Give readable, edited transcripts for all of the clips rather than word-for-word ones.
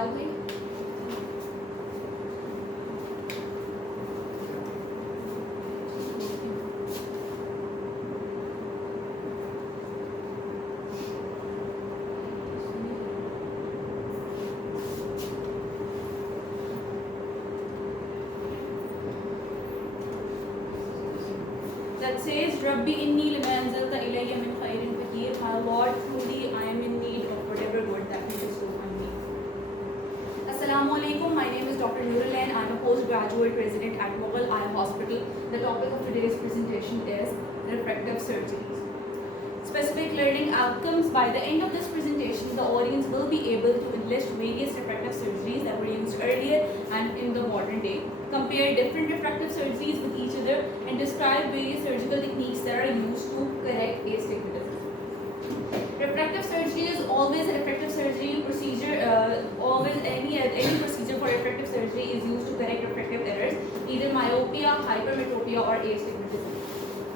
इकबाल भाई। That says, Rabbi inni lima anzalta ilayya min khairin fakir. My Lord, truly I am in need of whatever good that you bestow on me. Assalamu alaikum. My name is Dr. Nurulain. I am a postgraduate resident at Mughal Eye Hospital. The topic of today's presentation is refractive surgeries. Specific learning outcomes. By the end of this presentation, the audience will be able to enlist various refractive surgeries that were used earlier and in the modern day, compare different refractive surgeries with each other, and describe various surgical techniques that are used to correct astigmatism. Refractive surgery is always a refractive surgery procedure. Always any procedure for refractive surgery is used to correct refractive errors, either myopia, hypermetropia, or astigmatism.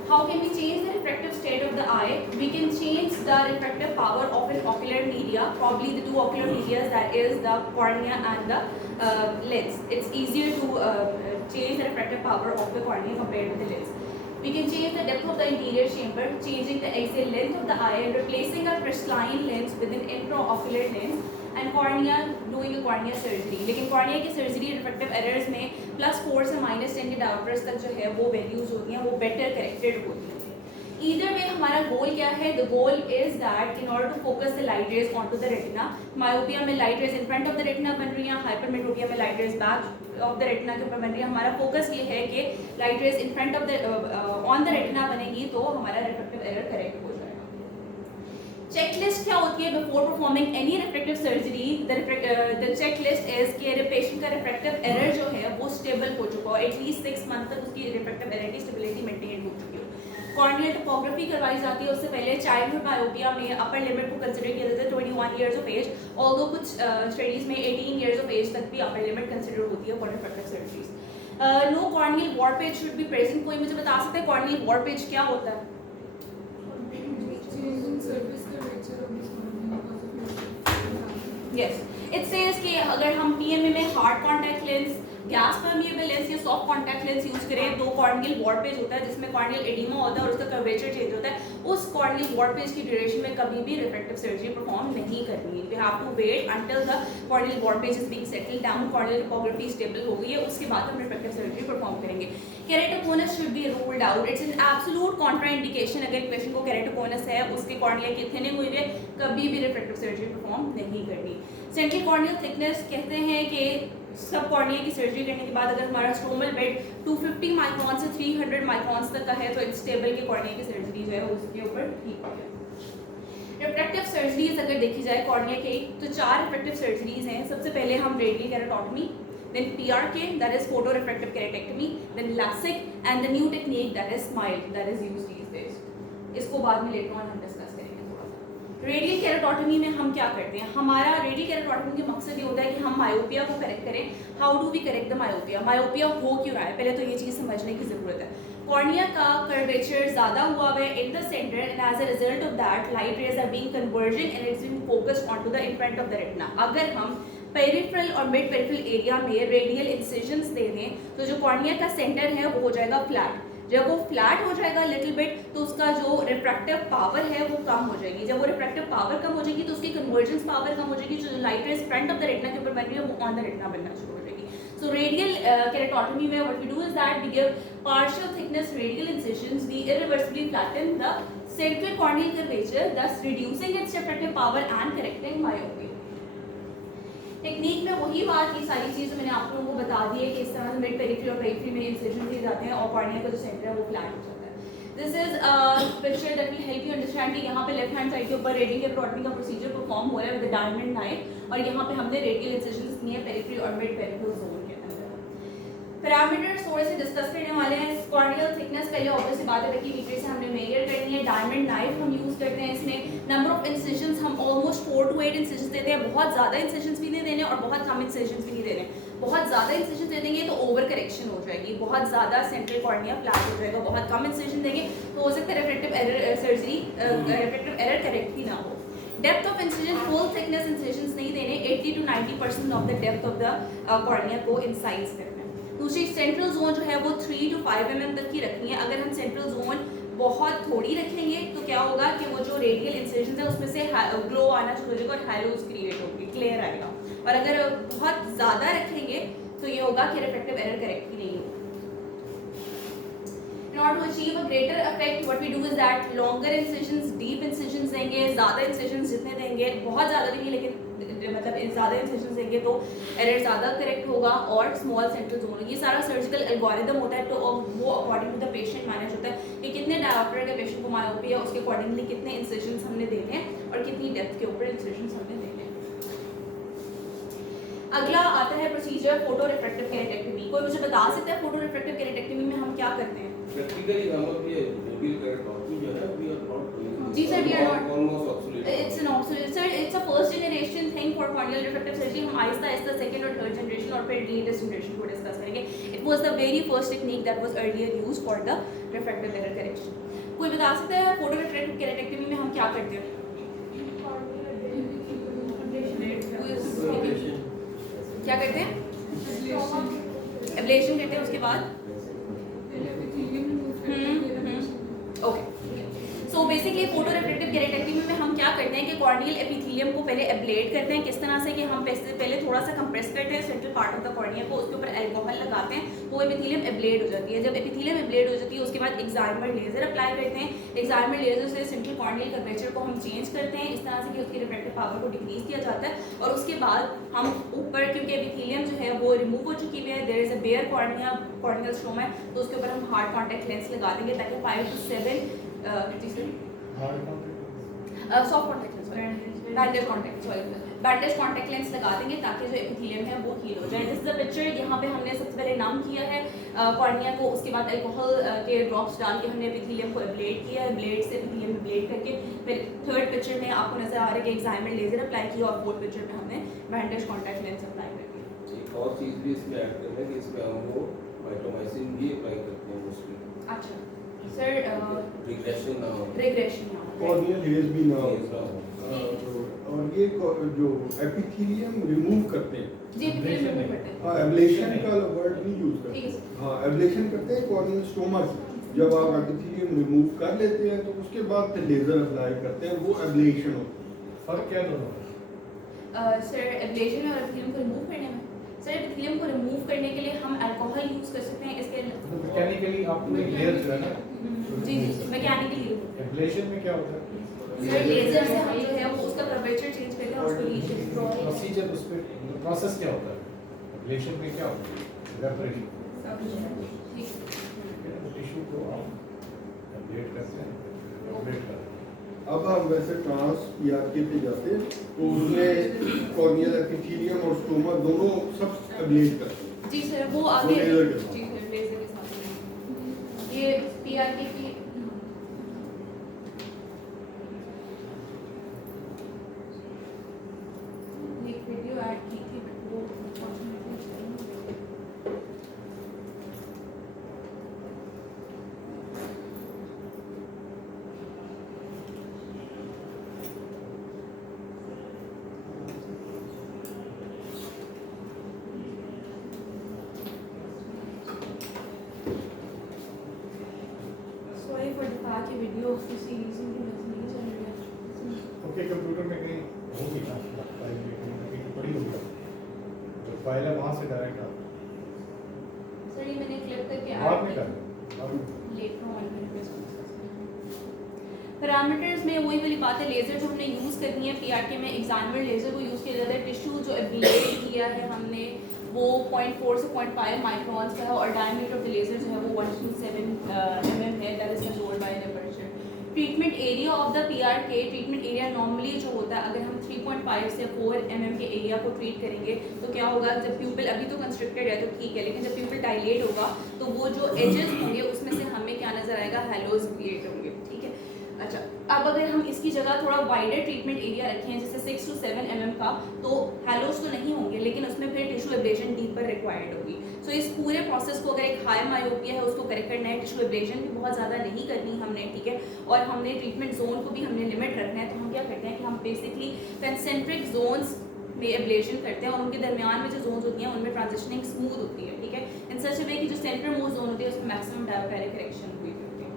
How can we change the refractive state of the eye? We can change the refractive power of an ocular media, probably the two ocular media, that is the cornea and the lens. It's easier to change the refractive power of the cornea compared with the lens. We can change the depth of the anterior chamber, changing the axial length of the eye and replacing a crystalline lens with an intraocular lens, and cornea, doing a cornea surgery. लेकिन cornea की surgery refractive errors में +4 से -10 के diopters तक जो है वो values होती हैं, वो better corrected होती हैं. Either way हमारा goal क्या है? The goal is that in order to focus the light rays onto the retina, myopia में light rays in front of the retina बन रही हैं, hypermetropia में light rays back of the retina के ऊपर बन रही है. हमारा focus ये है कि light rays in front of the on the retina बनेगी तो हमारा refractive error correct हो जाएगा. चेकलिस्ट क्या होती है before performing any refractive surgery? The checklist is कि पेशेंट का रिफ्रैक्टिव एरर जो है वो स्टेबल हो चुका हो, एटलीस्ट 6 मंथ तक उसकी रिफ्रैक्टिव एरर की स्टेबिलिटी मेंटेन हो चुकी हो. कॉर्नियल टोपोग्राफी करवाई जाती है. उससे पहले चाइल्डहुड मायोपिया में अपर लिमिट को कंसिडर किया जाता है 21 ईयर्स ऑफ एज, ऑल्दो कुछ स्टडीज में 18 ईयर्स ऑफ एज तक भी अपर लिमिट कंसिडर होती है for refractive surgeries. No corneal warpage should be present. कोई मुझे बता सकता है कॉर्नियल वॉरपेज क्या होता है? Yes, it says कि अगर हम PMA में hard contact lens, gas permeable lens या सॉफ्ट कॉन्टैक्ट लेंस यूज करें तो कॉर्नियल वॉरपेज होता है जिसमें कॉर्नियल एडिमा होता है और उसका कर्वेचर चेंज होता है. उस कॉर्नियल वॉरपेज की ड्यूरेशन में कभी भी रिफ्रैक्टिव सर्जरी परफॉर्म नहीं करनी है. We have to wait until the corneal warpage is being settled down, corneal topography stable हो गई है, उसके बाद हम रिफ्रैक्टिव सर्जरी परफॉर्म करेंगे. केरेटोकोनस should be ruled out. It's an absolute contraindication. अगर पेशेंट को केरेटोकोनस है, उसके कॉर्निया की थिनिंग हुई है, कभी भी रिफ्रैक्टिव सर्जरी परफॉर्म नहीं करनी. सेंट्रल कॉर्नियल थिकनेस कहते हैं कि सब कॉर्निया की सर्जरी करने के बाद अगर हमारा स्ट्रोमल बेड 250 माइक्रॉन से 300 माइक्रॉन्स तक का है तो इट्स स्टेबल की कॉर्निया की सर्जरी जो है उसके ऊपर ठीक हो गया. रिफ्रैक्टिव सर्जरीज अगर देखी जाए कॉर्निया के तो 4 रिफ्रैक्टिव सर्जरीज हैं. सबसे पहले हम radial केराटोटमी, then PRK, that is photorefractive keratectomy, then LASIK, and the new technique that is SMILE that is used these days. इसको बाद में लेटर ऑन हम डिस्कस करेंगे थोड़ा सा. रेडियल केराटोटमी में हम क्या करते हैं? हमारा रेडियल केराटोटमी का मकसद ये होता है कि हम मायोपिया को करेक्ट करें. How do we correct the myopia? Myopia हो क्यों रहा है? पहले तो ये चीज़ समझने की ज़रूरत है. कॉर्निया का कर्वेचर ज़्यादा हुआ है in the centre and as a result of that light rays are being converging and it's being focused on to the in front of the retina. अगर हम पेरिफेरल और मिड पेरिफेरल एरिया में radial incisions दे दें तो जो cornea का centre है वो हो जाएगा फ्लैट. जब वो फ्लैट हो जाएगा लिटिल बिट तो उसका जो रिफ्रैक्टिव पावर है वो कम हो जाएगी. जब वो रिफ्रैक्टिव पावर कम हो जाएगी तो उसकी कन्वर्जेंस पावर कम हो जाएगी. जो light rays front of the retina के ऊपर बन रही है वो ऑन द रेटिना बनना शुरू हो जाएगी. सो रेडियल केराटोटमी में what we do is that we give partial thickness radial incisions. We irreversibly flatten the central corneal curvature, thus reducing its refractive power and correcting myopia. Technique में वही बात, ये सारी चीज़ मैंने आप लोगों को बता दी है कि इस तरह मिड पेरिफेरी और पेरिफेरी में इंसिजन दिए जाते हैं और कॉर्निया का जो सेंटर है वो फ्लैट हो जाता है. This is picture that will help you understand कि यहाँ पे लेफ्ट हैंड साइड के ऊपर रेडियल केराटोटमी का प्रोसीजर परफॉर्म हो रहा है विद डायमंड नाइफ और यहाँ पे हमने रेडियल इंसिजन दिए हैं पेरिफेरी और मिड पेरिफेरल जोन के अंदर. पैरामीटर्स थोड़े से डिस्कस करने वाले हैं. कॉर्नियल थिकनेस पहले ऑब्वियस सी बात है कि मीटर से हमने मेजर करनी है. डायमंड नाइफ हम यूज़ करते हैं इसमें. नंबर ऑफ इंसिजन्स हम ऑलमोस्ट 4 to 8 इंसिजन्स देते हैं. बहुत ज़्यादा इंसिजन्स भी नहीं देने और बहुत कम इंसिजन्स भी नहीं देने. बहुत ज़्यादा इंसिजन दे देंगे तो ओवर करेक्शन हो जाएगी, बहुत ज़्यादा सेंट्रल कॉर्निया फ्लैट हो जाएगा. बहुत कम इंसिजन देंगे तो हो सकता है refractive error surgery refractive error correct ही ना हो. Depth of incision, full thickness incisions नहीं देने, 80 to 90% of the depth of the cornea को इंसाइज करना है। दूसरी सेंट्रल जोन जो है वो 3 to 5 mm तक की रखनी है। अगर हम सेंट्रल जोन बहुत थोड़ी रखेंगे तो क्या होगा कि वो जो रेडियल इंसिजन है उसमें से ग्लो आना शुरू हो जाएगा और हैलोज क्रिएट होगी, क्लियर आएगा। और अगर बहुत ज़्यादा रखेंगे तो ये होगा कि रिफ्रैक्टिव एरर करेक्ट ही नहीं होगा। In order to achieve a greater effect, what we do is that longer incisions, deep incisions देंगे, ज़्यादा incisions जितने देंगे, बहुत ज़्यादा भी नहीं लेकिन मतलब ज़्यादा incisions देंगे तो एरर ज़्यादा करेक्ट होगा, और स्मॉल सेंट्रल जोन। ये सारा सर्जिकल एल्गोरिदम होता है, तो वो according to the patient manage होता है कि कितने डायोप्टर के पेशेंट को मायोपिया, उसके अकॉर्डिंगली कितने incisions हमने देने हैं और कितनी डेप्थ के ऊपर incisions हमने देने हैं। अगला आता है प्रोसीजर फोटो रिफ्रैक्टिव केरेटेक्टमी। कोई मुझे बता सकता है फोटो रिफ्रैक्टिव केरेटेक्टमी में हम क्या करते हैं? प्रैक्टिकली हम लोग ये रिवील कर डॉक्टर जो है वी आर नॉट डूइंग। जी sir, we are not almost obsolete. It's an obsolete sir, it's a first generation thing for corneal refractive surgery. हम आहिस्ता आहिस्ता सेकंड और थर्ड जनरेशन और फिर लेटेस्ट जनरेशन को डिस्कस करेंगे। It was the very first technique that was earlier used for the refractive error correction. कोई बता सकता है फोटो रिफ्रैक्टिव केरेटेक्टमी में हम क्या करते हैं? क्या करते हैं? एब्लेशन करते हैं, उसके बाद okay. So basically photo refractive keratectomy में हम क्या करते हैं कि कॉर्नियल एपिथेलियम को पहले एब्लेट करते हैं। किस तरह से कि हम पहले थोड़ा सा कंप्रेस करते हैं central part of the cornea को, उसके ऊपर अल्कोहल लगाते हैं, वो एपिथेलियम एब्लेट हो जाती है। जब एपिथेलियम एब्लेट हो जाती है उसके बाद एक्साइमर लेजर अप्लाई करते हैं। एक्साइमर लेजर से सेंट्रल कॉर्नियल कर्वेचर को हम चेंज करते हैं इस तरह से कि उसकी रिफ्रैक्टिव पावर को डिक्रीज किया जाता है। और उसके बाद हम ऊपर, क्योंकि एपिथेलियम जो है वो रिमूव हो चुकी हुई है, there is a bare cornea, corneal stroma है, तो उसके ऊपर हम हार्ड कॉन्टैक्ट लेंस लगा देंगे ताकि 5 to 7 soft contact lens, bandage contact, sorry bandage contact lens लगा देंगे ताकि जो एपिथेलियम है वो हील हो जाए। This is the picture. यहाँ पे हमने सबसे पहले नाम किया है कॉर्निया को, उसके बाद अल्कोहल के ड्रॉप्स डाल के हमने एपिथेलियम को एब्लेट किया है, ब्लेड से एपिथेलियम एब्लेट करके फिर थर्ड पिक्चर में आपको नजर आ रहा है कि एक्साइमर लेजर अप्लाई किया और फोर्थ पिक्चर में हमने बैंडेज कॉन्टैक्ट लेंस अप्लाई कर दिया। एक और चीज भी इसमें ऐड करना है कि इसमें हम वो माइटोमाइसिन भी अप्लाई करते हैं मोस्टली। अच्छा सर, रिग्रेशन ना हो, कॉर्नियल हेज भी ना हो, और ये जो एपिथेलियम रिमूव करते हैं, जी एपिथेलियम रिमूव करते हैं। हाँ, एब्लेशन का वर्ड नहीं यूज करते ठीक है। हैं। हाँ, एब्लेशन करते हैं कॉर्नियल स्टोमा से। जब आप एपिथेलियम रिमूव कर लेते हैं तो उसके बाद फिर लेजर अप्लाई करते हैं, वो एब्लेशन होता है। फर्क क्या दोनों में? सर एब्लेशन में और एपिथेलियम को रिमूव करने में, सर एपिथेलियम को रिमूव करने के लिए हम अल्कोहल यूज कर सकते हैं। इसके मैकेनिकली आप पूरी लेयर जो है ना, जी मैकेनिकली एब्लेशन में क्या होता है? सर लेजर से हम जो है वो उसका कर्वेचर चेंज करते हैं और उसको रीशेप प्रोसीजर, उस पे प्रोसेस क्या होता है? एब्लेशन में क्या होता है? इवेपोरेशन। टिश्यू को आप एब्लेट करते हैं, एब्लेट करते हैं। अब हम वैसे ट्रांस पीआरके पे जाते हैं तो उसमें कॉर्नियल एपिथेलियम और स्टोमा दोनों सब एब्लेट करते हैं। जी सर, वो आगे लेजर के साथ। जी सर लेजर के साथ ये पीआरके की एक वीडियो ऐड की थी बट वो सॉरी फॉर द फैक्ट कि वीडियो किसी रीजन की वजह से नहीं चल रही है। ओके, कंप्यूटर में कहीं होगी ना फाइल, कहीं पड़ी होगी, जो फाइल है वहाँ से डायरेक्ट आप सर ये मैंने क्लिप करके बाद में ऐड कर लेटर ऑन पैरामीटर्स में वही वाली बात है। लेजर जो हमने यूज़ करनी है पीआरके में, एग्जामिनर लेजर को यूज़ किया जाता है। टिश्यू जो एब्लेट किया है हमने वो 0.4 से 0.5 माइक्रॉन्स का है और डायमीटर ऑफ द लेजर जो है वो 1.7 mm है, that is controlled by temperature. Treatment area of the PRK, treatment area normally जो होता है अगर हम 3.5 से 4 mm के एरिया को ट्रीट करेंगे तो क्या होगा, जब प्यूपिल अभी तो कंस्ट्रिक्टेड है तो ठीक है, लेकिन जब प्यूपिल डायलेट होगा तो वो जो एजेस होंगे उसमें से हमें क्या नजर आएगा, हैलोज क्रिएट होंगे। ठीक है, अच्छा अब अगर हम इसकी जगह थोड़ा वाइडर ट्रीटमेंट एरिया रखें जैसे 6 to 7 mm का, तो हैलोज तो नहीं होंगे लेकिन उसमें फिर टिश्यू एब्लेशन डीपर रिक्वायर्ड होगी। सो इस पूरे प्रोसेस को अगर एक हाई मायोपिया है उसको करेक्ट करना है, टिश्यू एब्लेशन भी बहुत ज़्यादा नहीं करनी हमने, ठीक है, और हमने ट्रीटमेंट जोन को भी हमने लिमिट रखना है। तो हम क्या करते हैं कि हम बेसिकली कंसेंट्रिक जोन्स में एब्लेशन करते हैं और उनके दरमियान में जो जोन्स होती हैं उनमें ट्रांजिशनिंग स्मूथ होती है, ठीक है, इन सच वे कि जो सेंटर मोस्ट जोन होती है उसमें मैक्सिमम डायोपैरिक करेक्शन हुई होती है।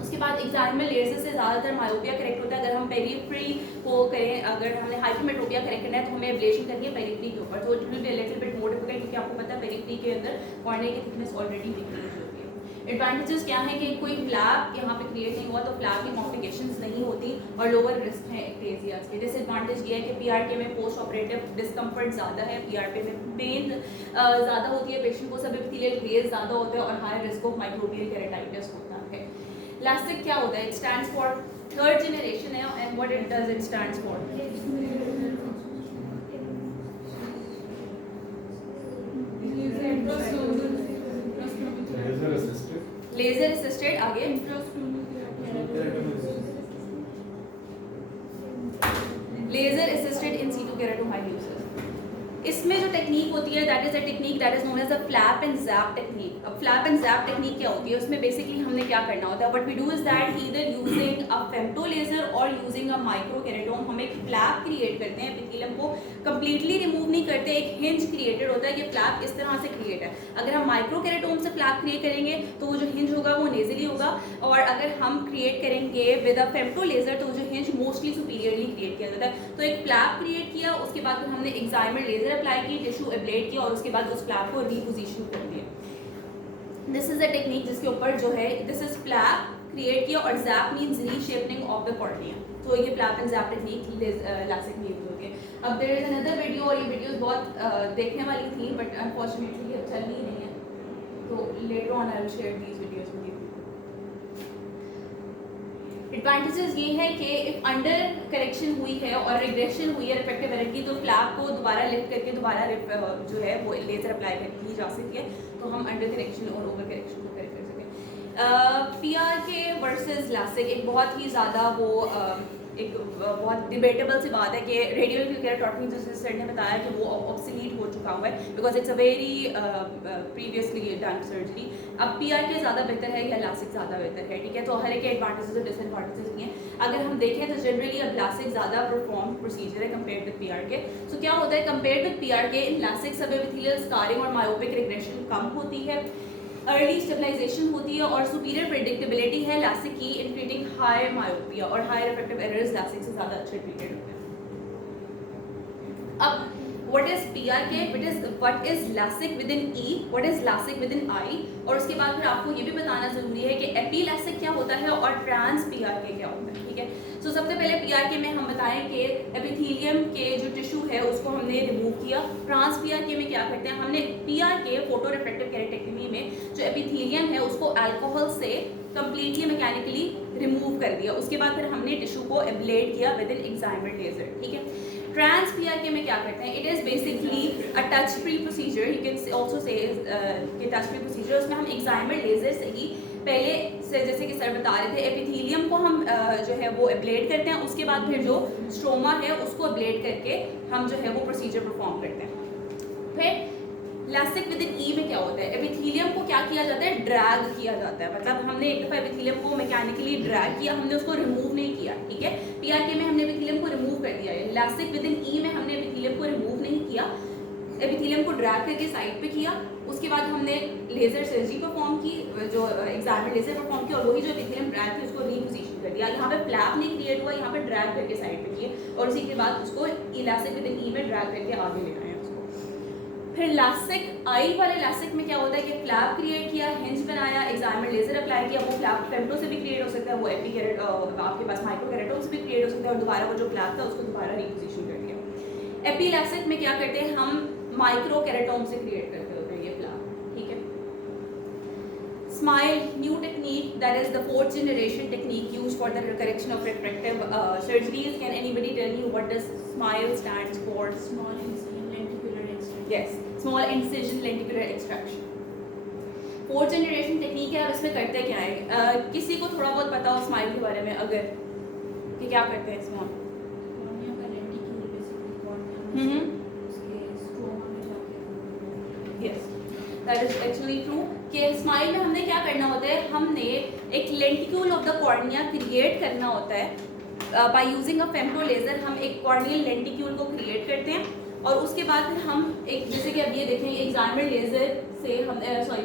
उसके बाद एक्साइमल लेजर से ज़्यादातर मायोपिया करेक्ट होता है। अगर हम पेरिफ्री को करें, अगर हमने हाइपरमेट्रोपिया करेक्ट करना है तो हमें एब्लेशन करनी है पेरिफ्री के ऊपर, तो it will be a little bit more difficult क्योंकि आपको पता है पेरिफ्री के अंदर कॉर्निया की थिकनेस ऑलरेडी डिक्रीज होती है। एडवांटेजेस क्या है कि कोई फ्लैप यहाँ पे क्रिएट नहीं हुआ तो फ्लैप की कॉम्प्लिकेशंस नहीं होती और लोअर रिस्क है एक्टेजियाज के। डिसएडवांटेज ये है कि पीआरके में पोस्ट ऑपरेटिव डिस्कम्फर्ट ज़्यादा है, पीआरके में पेन ज़्यादा होती है, पेशेंट को सब एपिथेलियल ग्रेज ज़्यादा होता है और high risk of microbial keratitis होता है। लास्टिक क्या होता है? It stands for third generation है and what it does, it stands for laser assisted, आगे laser assisted in situ keratomycosis. इसमें जो टेक्निक होती है that is a technique that is known as a flap and zap technique. अब flap and zap technique क्या होती है? उसमें बेसिकली हमने क्या करना होता है, what we do is that either using a femto laser और यूजिंग अ माइक्रो केराटोम हम एक फ्लैप क्रिएट करते हैं, एपिथेलियम को कंप्लीटली रिमूव नहीं करते, एक हिंज क्रिएटेड होता है कि फ्लैप इस तरह से क्रिएट है। अगर हम माइक्रो केराटोम से फ्लैप क्रिएट करेंगे तो वो जो हिंज होगा वो नेजली होगा, और अगर हम क्रिएट करेंगे विद अ फेम्टो लेजर तो जो हिंज मोस्टली सुपीरियरली क्रिएट किया जाता है। तो एक फ्लैप क्रिएट किया, उसके बाद फिर हमने एक्साइमर लेजर अप्लाई की, टिश्यू एब्लेट किया और उसके बाद उस फ्लैप को रीपोजिशन कर दिया। दिस इज अ टेक्निक जिसके ऊपर जो है दिस इज फ्लैप क्रिएट किया और zap means reshaping of the cornea. तो ये flap and zap technique LASIK में यूज होती है। अब देयर इज अनदर वीडियो और ये वीडियोस बहुत देखने वाली थी बट अनफॉर्चुनेटली अब चल नहीं रही है, तो later on I will share these videos with you. Advantages ये है कि इफ अंडर करेक्शन हुई है और रिग्रेशन हुई है रिफ्रैक्टिव एरर की तो फ्लैप को दोबारा लिफ्ट करके दोबारा जो है वो लेजर अप्लाई की जा सकती है, तो हम अंडर करेक्शन और ओवर करेक्शन को करेक्ट कर सकें। पीआरके वर्सेस लासिक एक बहुत ही ज़्यादा वो एक बहुत डिबेटेबल सी बात है कि रेडियल केराटोटमी जैसे सर ने बताया कि वो ऑब्सोलीट हो चुका हुआ है because it's a very previously done surgery. अब पीआरके ज़्यादा बेहतर है या लासिक ज़्यादा बेहतर है, ठीक है, तो हर एक के एडवांटेजेस और डिसएडवांटेजेस भी हैं। अगर हम देखें तो जनरली अब लासिक ज़्यादा परफॉर्म प्रोसीजर है कंपेयर विद पीआरके। सो क्या होता है compare with PRK in LASIK सब एपिथेलियल स्कारिंग और मायोपिक रिग्रेशन कम होती है, अर्ली स्टेबलाइजेशन होती है और सुपीरियर प्रेडिक्टेबिलिटी है लासिक की इन ट्रीटिंग हाई मायोपिया और हाई रिफ्रैक्टिव एरर्स लासिक से ज़्यादा अच्छे ट्रीटेड होते हैं। अब what is PRK, what is LASIK within E, what is LASIK within I, और उसके बाद फिर आपको ये भी बताना जरूरी है कि एपीलासिक क्या होता है और ट्रांस PRK क्या होता है, ठीक है। सो सबसे पहले PRK में हम बताएं कि एपिथेलियम के जो टिश्यू है उसको हमने रिमूव किया। ट्रांस PRK में क्या करते हैं, हमने PRK फोटो रिफ्रैक्टिव केराटेक्टमी में जो एपिथेलियम है उसको अल्कोहल से कंप्लीटली मैकेनिकली रिमूव कर दिया, उसके बाद फिर हमने टिश्यू को एब्लेट किया विद इन एक्साइमर लेजर, ठीक है। ट्रांस PRK में क्या करते हैं, it is basically a touch free procedure, you can also say कि टच फ्री प्रोसीजर। उसमें हम एक्साइमर लेजर से ही पहले से जैसे कि सर बता रहे थे एपिथेलियम को हम जो है वो एब्लेट करते हैं, उसके बाद फिर जो स्ट्रोमा है उसको एब्लेट करके हम जो है वो प्रोसीजर परफॉर्म करते हैं। फिर लासिक विद इन ई में क्या होता है, एपिथेलियम को क्या किया जाता है, ड्रैग किया जाता है, मतलब हमने एक दफ़ा एपिथेलियम को मैकेनिकली ड्रैग किया, हमने उसको रिमूव नहीं किया, ठीक है। पीआरके में हमने एपिथेलियम को रिमूव कर दिया है, लासिक विद इन ई में हमने एपिथेलियम को रिमूव नहीं किया, एपिथेलियम को ड्रैग करके साइड पे किया, उसके बाद हमने लेजर सर्जरी परफॉर्म की, जो एक्साइमर लेजर परफॉर्म किया और वही जो एपिथेलियम ड्रैग थी उसको रीपोजिशन कर दिया। यहाँ पे फ्लैप नहीं क्रिएट हुआ, यहाँ पे ड्रैग करके साइड पे किए और उसी के बाद उसको इलास्टिक विद इन ई में ड्रैग करके आगे ले आए उसको। फिर लासिक आई वाले लासिक में क्या होता है कि फ्लैप क्रिएट किया, हिंज बनाया, एक्साइमर लेजर अप्लाई किया, वो फ्लैप फेम्टो से भी क्रिएट हो सकता है, वो एपी कैरेट आपके पास माइक्रो कैरेटोम से भी क्रिएट हो सकता है और दोबारा वो जो फ्लैप था उसको दोबारा रीपोजिशन कर दिया। एपी लासिक में क्या करते हैं, हम माइक्रो कैरेटोम से क्रिएट करते होते हैं ये फ्लैप, ठीक है। Smile new technique that is the 4th generation technique used for the correction of refractive surgeries. Can anybody tell me what does SMILE stands for? Small incision lenticular extraction. Yes, small incision lenticular extraction. 4th generation technique है। अब इसमें करते क्या है, किसी को थोड़ा बहुत पता हो स्माइल के बारे में अगर कि क्या करते हैं स्मॉल? कॉर्निया का लेंटिक्यूल बेसिकली कॉर्निया उसके स्ट्रोमा में जाके yes that is actually true कि स्माइल में हमने क्या करना होता है, हमने एक lenticule of the cornea create करना होता है by using a femto laser. हम एक कॉर्नियल लेंटिक्यूल को क्रिएट करते हैं और उसके बाद फिर हम एक, जैसे कि अब ये देखें, एग्जामिनर लेजर से हम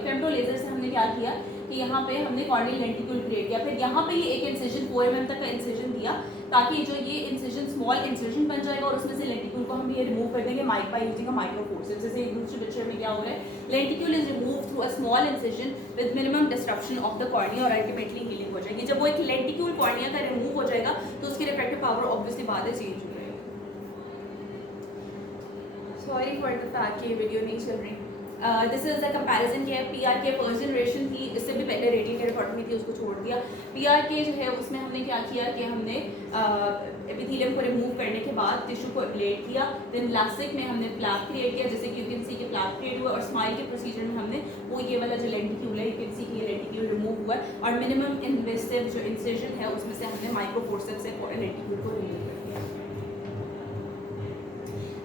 फेम्टो लेजर से हमने क्या किया कि यहाँ पे हमने कॉर्नियल लेंटिक्यूल क्रिएट किया, फिर यहाँ पे ये एक इंसिजन 4 mm तक का इंसिजन दिया ताकि जो ये इंसिजन स्मॉल इंसिजन बन जाएगा और उसमें से लेंटिक्यूल को हम ये रिमूव कर देंगे bye using a micro forceps. जैसे एक दूसरे पिक्चर में क्या हो रहा है, lenticule is remove through a small incision with minimum disruption of the cornea और अल्टीमेटली हीलिंग हो जाएगी। जब वो एक लेंटिक्यूल कॉर्निया का रिमूव हो जाएगा तो उसकी रिफ्रैक्टिव पावर ऑब्वियसली बाद में चेंज हो जाएगी। सॉरी फॉर द फैक्ट कि ये वीडियो नहीं चल रही। दिस इज द कंपैरिजन कि PRK फर्स्ट जनरेशन थी, इससे भी पहले रेडियल केराटोटमी थी, उसको छोड़ दिया। PRK जो है उसमें हमने क्या किया कि हमने एपिथेलियम को रिमूव करने के बाद टिश्यू को एब्लेट किया, देन लासिक में हमने फ्लैप क्रिएट किया, जैसे कि यू कैन सी के फ्लैप क्रिएट हुआ, और स्माइल के प्रोसीजर में हमने वो ये वाला जो लेंटिक्यूल है, यू कैन सी कि लेंटिक्यूल रिमूव हुआ है और मिनिमम इन्वेसिव जो इंसिजन है उसमें से हमने माइक्रो फोर्सेप्स से लेंटिक्यूल को रिमूव कर दिया।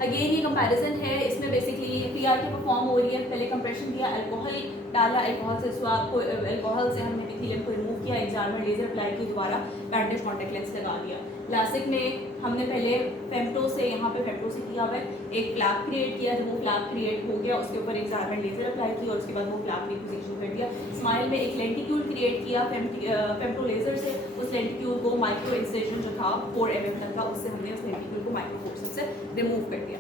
अगेन ये कंपैरिजन है, इसमें बेसिकली PRK परफॉर्म हो रही है, पहले कंप्रेशन किया, अल्कोहल डाला, अल्कोहल से स्वाब को अल्कोहल से हमने एपिथेलियम को रिमूव किया, एग्जामिनर लेजर अप्लाई की, दोबारा बैंडेज कॉन्टैक्ट लेंस लगा दिया। लासिक में हमने पहले फेम्टो से, यहाँ पे फेम्टो से किया हुआ है, एक फ्लैप क्रिएट किया, जब वो फ्लैप क्रिएट हो गया उसके ऊपर एग्जामिनर लेजर अप्लाई की और उसके बाद वो फ्लैप रिपोजिशन कर दिया। स्माइल में एक लेंटिक्यूल क्रिएट किया फेम्टो लेजर से, उस लेंटिक्यूल को माइक्रो इंसिजन जो था 4 mm तक का, उससे हमने उस लेंटिक्यूल को माइक्रो फोर्सेप्स से रिमूव कर दिया।